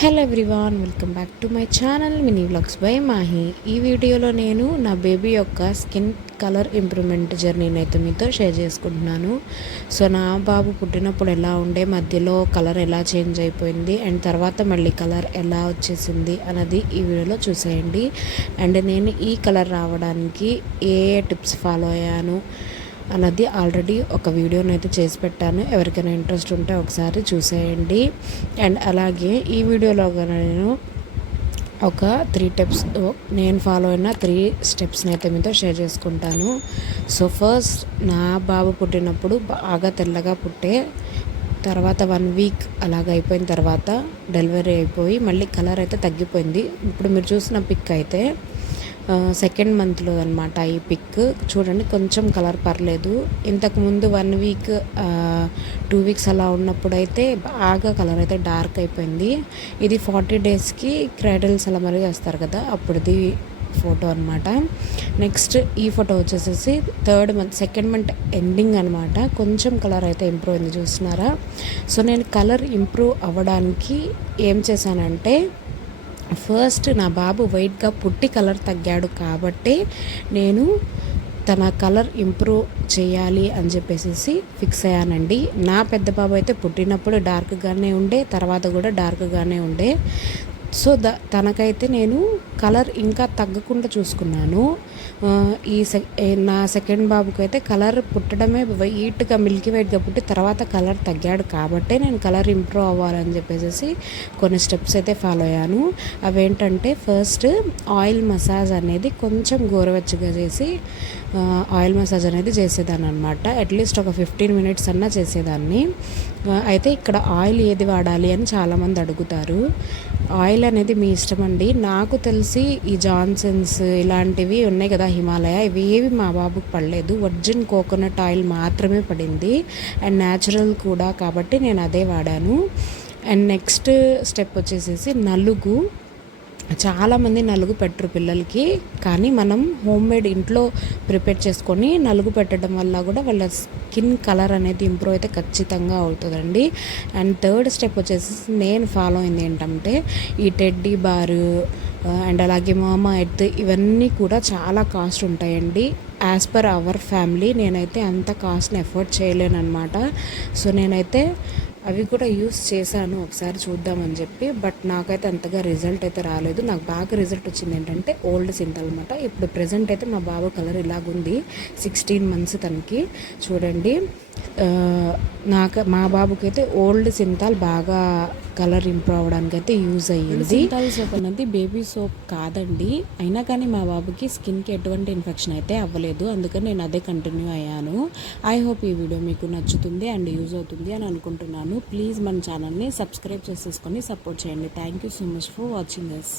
Hello everyone, welcome back to my channel mini vlogs by Mahe. ఈ వీడియోలో నేను నా బేబీ యొక్క స్కిన్ కలర్ ఇంప్రూవ్మెంట్ జర్నీని అయితే మీతో షేర్ చేసుకుంటున్నాను. సో నా బాబు పుట్టినప్పుడు ఎలా ఉండే, మధ్యలో కలర్ ఎలా చేంజ్ అయిపోయింది అండ్ తర్వాత మళ్ళీ కలర్ ఎలా వచ్చేసింది అన్నది ఈ వీడియోలో చూసేయండి. అండ్ నేను ఈ కలర్ రావడానికి ఏ టిప్స్ ఫాలో అయ్యాను అన్నది ఆల్రెడీ ఒక వీడియోని అయితే చేసి పెట్టాను. ఎవరికైనా ఇంట్రెస్ట్ ఉంటే ఒకసారి చూసేయండి. అండ్ అలాగే ఈ వీడియోలో నేను ఒక 3 టిప్స్ నేను ఫాలో అయిన 3 స్టెప్స్ని అయితే మీతో షేర్ చేసుకుంటాను. సో ఫస్ట్, నా బాబు పుట్టినప్పుడు బాగా తెల్లగా పుట్టే తర్వాత 1 వీక్ అలాగ అయిపోయిన తర్వాత డెలివరీ అయిపోయి మళ్ళీ కలర్ అయితే తగ్గిపోయింది. ఇప్పుడు మీరు చూసిన పిక్ అయితే సెకండ్ మంత్లో అనమాట. ఈ పిక్ చూడండి, కొంచెం కలర్ పర్లేదు. ఇంతకుముందు 1 వీక్ 2 వీక్స్ అలా ఉన్నప్పుడైతే బాగా కలర్ అయితే డార్క్ అయిపోయింది. ఇది 40 డేస్కి క్రైడల్స్ అలా మరి చేస్తారు కదా, అప్పుడుది ఫోటో అనమాట. నెక్స్ట్ ఈ ఫోటో వచ్చేసేసి 3rd month second month ending అనమాట. కొంచెం కలర్ అయితే ఇంప్రూవ్ అయింది, చూస్తున్నారా. సో నేను కలర్ ఇంప్రూవ్ అవ్వడానికి ఏం చేశానంటే, ఫస్ట్ నా బాబు వైట్గా పుట్టి కలర్ తగ్గాడు కాబట్టి నేను తన కలర్ ఇంప్రూవ్ చేయాలి అని చెప్పేసి ఫిక్స్ అయ్యానండి. నా పెద్ద బాబు అయితే పుట్టినప్పుడు డార్క్గానే ఉండే, తర్వాత కూడా డార్క్గానే ఉండే. సో తనకైతే నేను కలర్ ఇంకా తగ్గకుండా చూసుకున్నాను. నా సెకండ్ బాబుకి అయితే కలర్ పుట్టడమే వైట్గా మిల్కీ వైట్గా పుట్టి తర్వాత కలర్ తగ్గాడు కాబట్టి నేను కలర్ ఇంప్రూవ్ అవ్వాలని చెప్పేసి కొన్ని స్టెప్స్ అయితే ఫాలో అయ్యాను. అవేంటంటే, ఫస్ట్ ఆయిల్ మసాజ్ అనేది కొంచెం గోరువెచ్చగా చేసి ఆయిల్ మసాజ్ అనేది చేసేదాన్ని అనమాట. అట్లీస్ట్ ఒక 15 మినిట్స్ అన్నా చేసేదాన్ని. అయితే ఇక్కడ ఆయిల్ ఏది వాడాలి అని చాలామంది అడుగుతారు. ఆయిల్ అనేది మీ ఇష్టం అండి. నాకు తెలిసి ఈ జాన్సన్స్ ఇలాంటివి ఉన్నాయి కదా, హిమాలయ, ఇవి ఏవి మా బాబుకి పడలేదు. వర్జిన్ కోకోనట్ ఆయిల్ మాత్రమే పడింది అండ్ న్యాచురల్ కూడా, కాబట్టి నేను అదే వాడాను. అండ్ నెక్స్ట్ స్టెప్ వచ్చేసేసి నలుగు. చాలామంది నలుగు పెట్టరు పిల్లలకి, కానీ మనం హోమ్మేడ్ ఇంట్లో ప్రిపేర్ చేసుకొని నలుగు పెట్టడం వల్ల కూడా వాళ్ళ స్కిన్ కలర్ అనేది ఇంప్రూవ్ అయితే ఖచ్చితంగా అవుతుందండి. అండ్ 3rd స్టెప్ వచ్చేసి నేను ఫాలో అయింది ఏంటంటే, ఈ టెడ్డీ బారు అండ్ అలాగే మామా ఎర్త్ ఇవన్నీ కూడా చాలా కాస్ట్ ఉంటాయండి. యాజ్ పర్ అవర్ ఫ్యామిలీ నేనైతే అంత కాస్ట్ని ఎఫోర్డ్ చేయలేను అనమాట. సో నేనైతే అవి కూడా యూస్ చేశాను ఒకసారి చూద్దామని చెప్పి, బట్ నాకైతే అంతగా రిజల్ట్ అయితే రాలేదు. నాకు బాగా రిజల్ట్ వచ్చింది ఏంటంటే ఓల్డ్ సింతాల్ అనమాట. ఇప్పుడు ప్రజెంట్ అయితే మా బాబు కలర్ ఇలాగుంది. 16 మంత్స్ తనకి. చూడండి, మా బాబుకి అయితే ఓల్డ్ సింతాల్ బాగా కలర్ ఇంప్రూవ్ అవ్వడానికి అయితే యూజ్ అయ్యింది. సింతాల్ సోప్ అనేది బేబీ సోప్ కాదండి, అయినా కానీ మా బాబుకి స్కిన్కి ఎటువంటి ఇన్ఫెక్షన్ అయితే అవ్వలేదు. అందుకని నేను అదే కంటిన్యూ అయ్యాను. ఐ హోప్ ఈ వీడియో మీకు నచ్చుతుంది అండ్ యూజ్ అవుతుంది అని అనుకుంటున్నాను. ప్లీజ్ మన ఛానల్ని సబ్స్క్రైబ్ చేసేసుకొని సపోర్ట్ చేయండి. Thank you so much for watching this.